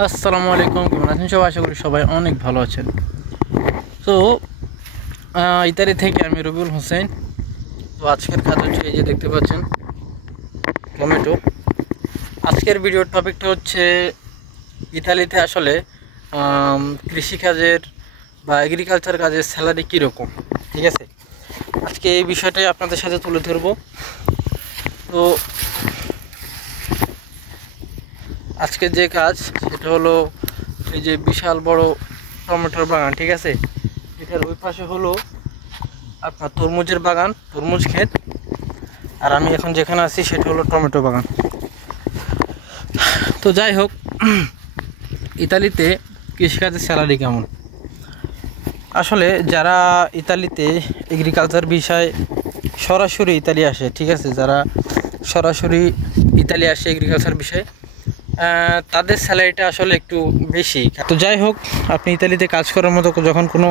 আসসালামু আলাইকুম, কেমন আছেন সবাই? আশা করি সবাই অনেক ভালো আছেন। তো ইতালি থেকে আমি রবিউল হোসেন। তো আজকের কাজ হচ্ছে এই যে দেখতে পাচ্ছেন টমেটো। আজকের ভিডিওর টপিকটা হচ্ছে ইতালিতে আসলে কৃষিকাজের বা এগ্রিকালচার কাজের স্যালারি কীরকম। ঠিক আছে, আজকে এই বিষয়টাই আপনাদের সাথে তুলে ধরবো। তো আজকের যে কাজ সেটা হলো এই যে বিশাল বড় টমেটোর বাগান। ঠিক আছে, এটার ওই পাশে হলো আপনার তরমুজের বাগান, তরমুজ ক্ষেত। আর আমি এখন যেখানে আছি সেটা হলো টমেটো বাগান। তো যাই হোক, ইতালিতে কৃষিকাজের স্যালারি কেমন? আসলে যারা ইতালিতে এগ্রিকালচার বিষয় সরাসরি ইতালি আসে, ঠিক আছে, যারা সরাসরি ইতালি আসে এগ্রিকালচার বিষয়ে, তাদের স্যালারিটা আসলে একটু বেশি। তো যাই হোক, আপনি ইতালিতে কাজ করার মতো যখন কোনো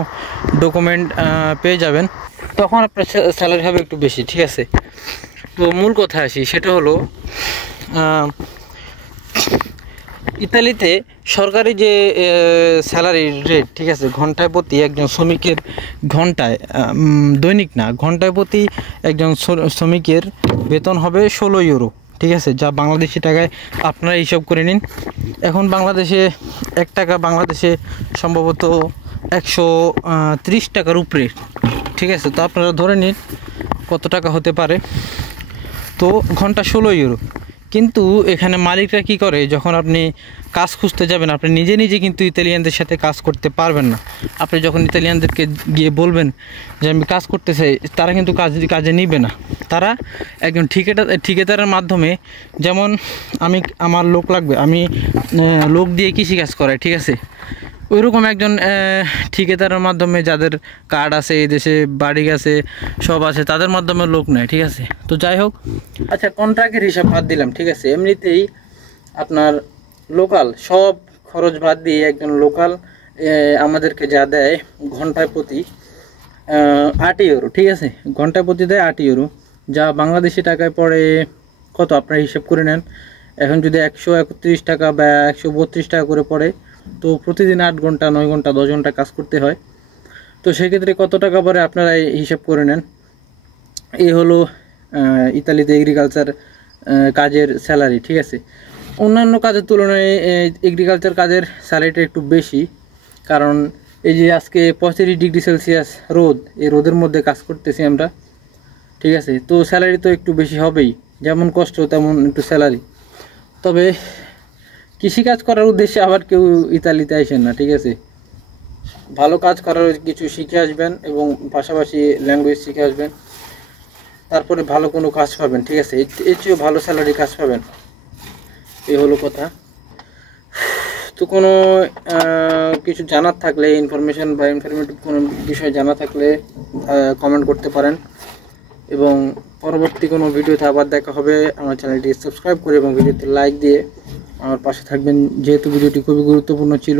ডকুমেন্ট পেয়ে যাবেন তখন আপনার স্যালারি হবে একটু বেশি। ঠিক আছে, তো মূল কথা আসি, সেটা হলো ইতালিতে সরকারি যে স্যালারি রেট, ঠিক আছে, ঘন্টায় প্রতি একজন শ্রমিকের ঘন্টায়, দৈনিক না, ঘন্টায় প্রতি একজন শ্রমিকের বেতন হবে 16 ইউরো। ঠিক আছে, যা বাংলাদেশি টাকায় আপনারা হিসাব করে নিন। এখন বাংলাদেশে 1 টাকা বাংলাদেশে সম্ভবত 130 টাকার উপরে। ঠিক আছে, তো আপনারা ধরে নিন কত টাকা হতে পারে। তো ঘন্টা 16 ইউরো। কিন্তু এখানে মালিকরা কি করে, যখন আপনি কাজ খুঁজতে যাবেন আপনি নিজে নিজে কিন্তু ইতালিয়ানদের সাথে কাজ করতে পারবেন না। আপনি যখন ইতালিয়ানদেরকে গিয়ে বলবেন যে আমি কাজ করতে চাই, তারা কিন্তু কাজে নিবে না। তারা একজন ঠিকাদারের মাধ্যমে, যেমন আমার লোক লাগবে, আমি লোক দিয়ে কৃষিকাজ করাই, ঠিক আছে, ওইরকম একজন ঠিকাদারের মাধ্যমে, যাদের কার্ড আছে, এই দেশে বাড়ি আছে, সব আছে, তাদের মাধ্যমে লোক নেয়। ঠিক আছে, তো যাই হোক, আচ্ছা কন্ট্রাক্টের হিসাব বাদ দিলাম। ঠিক আছে, এমনিতেই আপনার লোকাল সব খরচ বাদ দিয়ে একজন লোকাল আমাদেরকে যা দেয় ঘন্টায় প্রতি 8 ইউরো। ঠিক আছে, ঘন্টায় প্রতি দেয় 8 ইউরো, যা বাংলাদেশি টাকায় পড়ে কত আপনারা হিসাব করে নেন। এখন যদি 131 টাকা বা 132 টাকা করে পড়ে, তো প্রতিদিন 8 ঘন্টা, 9 ঘন্টা, 10 ঘন্টা কাজ করতে হয়। তো সেক্ষেত্রে কত টাকা পরে আপনারা হিসাব করে নেন। এই হলো ইতালিতে এগ্রিকালচার কাজের স্যালারি। ঠিক আছে, অন্যান্য কাজের তুলনায় এগ্রিকালচার কাজের স্যালারিটা একটু বেশি, কারণ এই যে আজকে 35 ডিগ্রি সেলসিয়াস রোদ, এই রোদের মধ্যে কাজ করতেছি আমরা। ঠিক আছে, তো স্যালারি তো একটু বেশি হবেই, যেমন কষ্ট তেমন একটু স্যালারি। তবে কৃষিকাজ করার উদ্দেশ্যে আবার কেউ ইতালিতে আসেন না। ঠিক আছে, ভালো কাজ করার কিছু শিখে আসবেন এবং পাশাপাশি ল্যাঙ্গুয়েজ শিখে আসবেন, তারপরে ভালো কোনো কাজ পাবেন। ঠিক আছে, এর চেয়েও ভালো স্যালারি কাজ পাবেন। এই হলো কথা। তো কোনো কিছু জানার থাকলে, ইনফরমেশন বা ইনফরমেটিভ কোনো বিষয় জানা থাকলে কমেন্ট করতে পারেন, এবং পরবর্তী কোনো ভিডিওতে আবার দেখা হবে। আমার চ্যানেলটি সাবস্ক্রাইব করে এবং ভিডিওতে লাইক দিয়ে আমার পাশে থাকবেন, যেহেতু ভিডিওটি খুবই গুরুত্বপূর্ণ ছিল।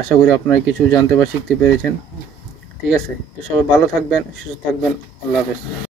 আশা করি আপনারা কিছু জানতে বা শিখতে পেরেছেন। ঠিক আছে, তো সবাই ভালো থাকবেন, সুস্থ থাকবেন। আল্লাহ হাফেজ।